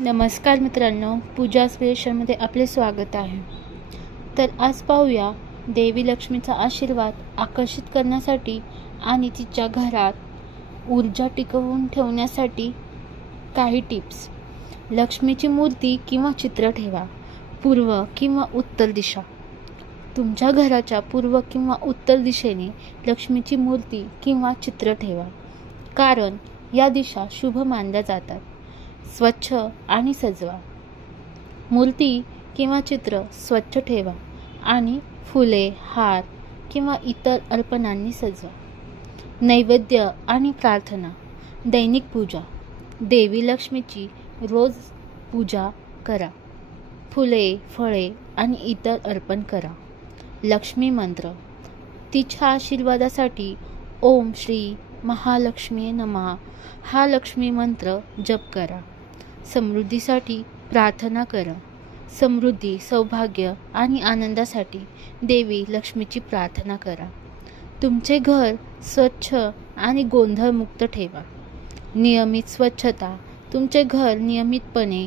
नमस्कार मित्रांनो, पूजा स्पेशलमध्ये आपले स्वागत आहे। तर आज पाहूया देवी लक्ष्मीचा आशीर्वाद आकर्षित करण्यासाठी आणि तिच्या घरात ऊर्जा टिकवून ठेवण्यासाठी काही टिप्स। लक्ष्मीची मूर्ती किंवा चित्र ठेवा। पूर्व किंवा उत्तर दिशा। तुमच्या घराच्या पूर्व किंवा उत्तर दिशेने लक्ष्मीची मूर्ती किंवा चित्र ठेवा, कारण या दिशा शुभ मानल्या जातात। स्वच्छ आणि सजवा। मूर्ती किंवा चित्र स्वच्छ ठेवा आणि फुले, हार किंवा इतर अर्पणांनी सजवा। नैवेद्य आणि प्रार्थना। दैनिक पूजा। देवी लक्ष्मीची रोज पूजा करा। फुले, फळे आणि इतर अर्पण करा। लक्ष्मी मंत्र। तिच्या आशीर्वादासाठी ओम श्री महालक्ष्मी नमः हा लक्ष्मी मंत्र जप करा। समृद्धीसाठी प्रार्थना करा। समृद्धी, सौभाग्य आणि आनंदासाठी देवी लक्ष्मीची प्रार्थना करा। तुमचे घर स्वच्छ आणि गोंधळमुक्त ठेवा। नियमित स्वच्छता। तुमचे घर नियमितपणे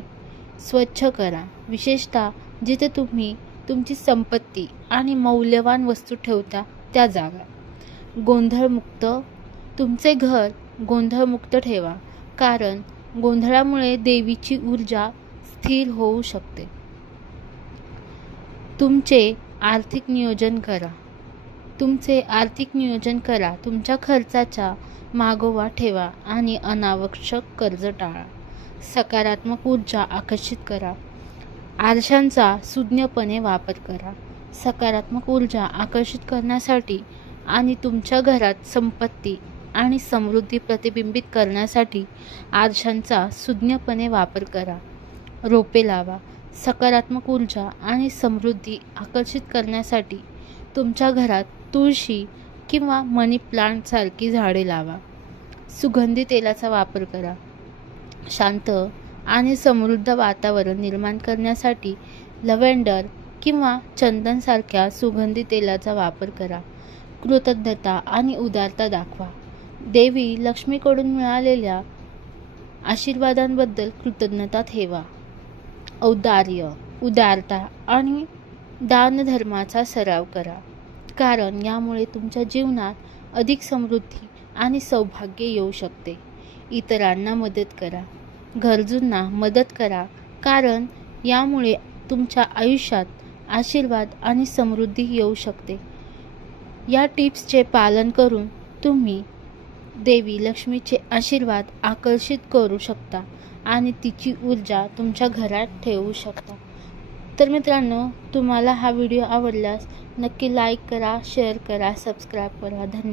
स्वच्छ करा, विशेषतः जिथे तुम्ही तुमची संपत्ती आणि मौल्यवान वस्तू ठेवता त्या जागा। गोंधळमुक्त। तुमचे घर गोंधळमुक्त ठेवा, कारण गोंधळामुळे देवीची ऊर्जा स्थिर होऊ शकते। तुमचे आर्थिक नियोजन करा। तुमच्या खर्चाचा मागोवा ठेवा आणि अनावश्यक कर्ज टाळा। सकारात्मक ऊर्जा आकर्षित करा। आरशांचा सुज्ञपणे वापर करा। सकारात्मक ऊर्जा आकर्षित करण्यासाठी आणि तुमच्या घरात संपत्ती आणि समृद्धी प्रतिबिंबित करण्यासाठी आरशांचा सुज्ञपणे वापर करा। रोपे लावा। सकारात्मक ऊर्जा आणि समृद्धी आकर्षित करण्यासाठी तुमच्या घरात तुळशी किंवा मनी प्लांट सारखी झाडे लावा। सुगंधी तेलाचा वापर करा। शांत आणि समृद्ध वातावरण निर्माण करण्यासाठी लव्हेंडर किंवा चंदन सारख्या सुगंधी तेलाचा वापर करा। कृतज्ञता आणि उदारता दाखवा। देवी लक्ष्मीकडून मिळालेल्या आशीर्वादांबद्दल कृतज्ञता ठेवा। औदार्य, उदारता आणि दानधर्माचा सराव करा, कारण यामुळे तुमच्या जीवनात अधिक समृद्धी आणि सौभाग्य येऊ शकते। इतरांना मदत करा। गरजूंना मदत करा, कारण यामुळे तुमच्या आयुष्यात आशीर्वाद आणि समृद्धी येऊ शकते। या टिप्सचे पालन करून तुम्ही देवी लक्ष्मीचे आशीर्वाद आकर्षित करू शकता आणि तिची ऊर्जा तुमच्या घरात ठेवू शकता। तर मित्रांनो, तुम्हाला हा व्हिडिओ आवडल्यास नक्की लाईक करा, शेअर करा, सबस्क्राईब करा। धन्यवाद।